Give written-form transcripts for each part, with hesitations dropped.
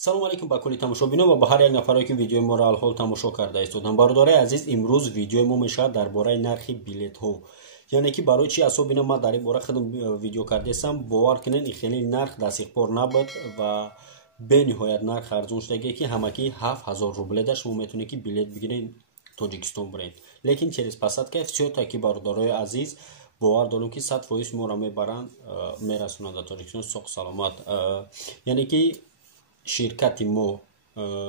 салом алейкум ба кулли тамошобинон ва ба ҳар як нафаре ки видеои моро алҳол тамошо карда истоданд. Бародари азиз, имрӯз видеои мо мешавад дар бораи нархи билетҳо. Яъне ки барои чи асобина ман дар ин бора худам видео кардастам. Бовар кунед ин хеле нарх дастихпор набуд ва бениҳоят нарх арзон шудагие ки ҳамаки 7000 рубледа шумо метавонед ки билет бигиред Тоҷикистон биред. Лекин через посадка все таки бародарои азиз бовар дорем ки 100% моро мебаранд, мерасонанд до Тоҷикистон соҳ саломат. Яъне ки ширкати мо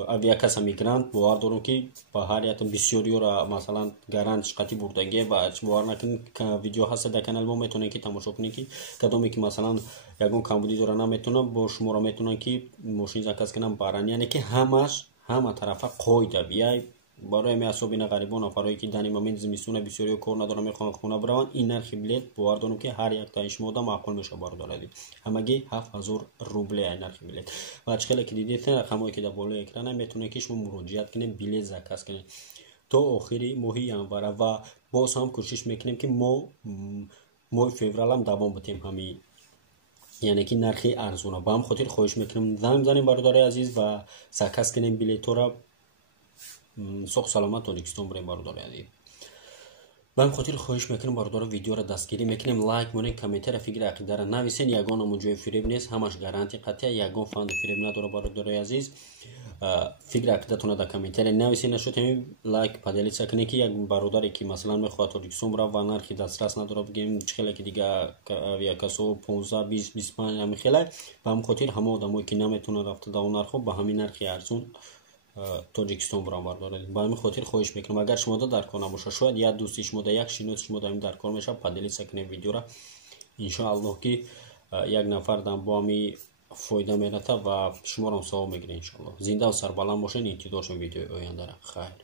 авиакаса мигрант бовар дорем ки ба ҳар як бисёриёра масалан гарант шиқати бурдагӣ ва бовар накунед видео ҳаста дар канали мо метавонед ки тамошо кунед ки кадоме ки масалан ягон камбудӣ дора наметавонам бо шуморо метавонанд ки мошин заказ кунам баранд. Яъне ки ҳама тарафа қоида бияй барои ҳамин асобина ғарибон нафароe ки дар ин момент зимистона бисёриё кор надоранд мехоҳанд хона бираванд, ин нархи билет бовар дорем ки ҳар як таи шумода маъқул мешавад бародари. Ҳамагӣ 7000 рубле ай нархи билет. Ва ачхеле ки дидед рақамое ки дар болои экрана метавонед ки шумо муроҷиат кунед, билет заказ кунед то охири моҳи январ ва боз ҳам кӯшиш мекунем ки мо моҳи феврал ҳам давом битем ҳамин яъне ки нархи арзона. Ба ҳам хотир хоҳиш мекунем занг бизанем бародари азиз ва заказ кунем билетҳоро соҳ саломат Тоҷикистон бирем бародари азиз. Ба ҳамин хотир хоҳиш мекунем бародаро видеоро дастгирӣ мекунем, лайк монем, комментария фикри ақидара нависен. Ягон ҷои фиреб нест, ҳамаш гарантия қатъия, ягон фанди фиреб надора бародари азиз. Фикри ақидатона дар комментария нависен. Нашуд ҳамин лайк поделиться кунед ки як бародаре ки масалан мехоҳад Тоҷикистон бирав ва нархи дастрас надора, бигем чхеле ки дига авиакасо 15 20 25 ҳамин хеле. Ба ҳамин хотир ҳама одамое ки наметавонанд рафта дар он нархҳо ба ҳамин нархи арзон Тоҷикистон бурам бардоред. Ба ҳамин хотир хоҳиш мекунам агар шумода дар кор набоша, шояд як дӯсти шумода, як шиноси шумода ҳамин дар кор мешавад, поделиться кунед видеоро. Иншоаллоҳ ки як нафар дан бо ҳамин фоида мерата ва шуморо савоб мегиред иншоаллоҳ. Зинда ва сарбаланд бошед. Интизор шум видеои ояндара. Хайр.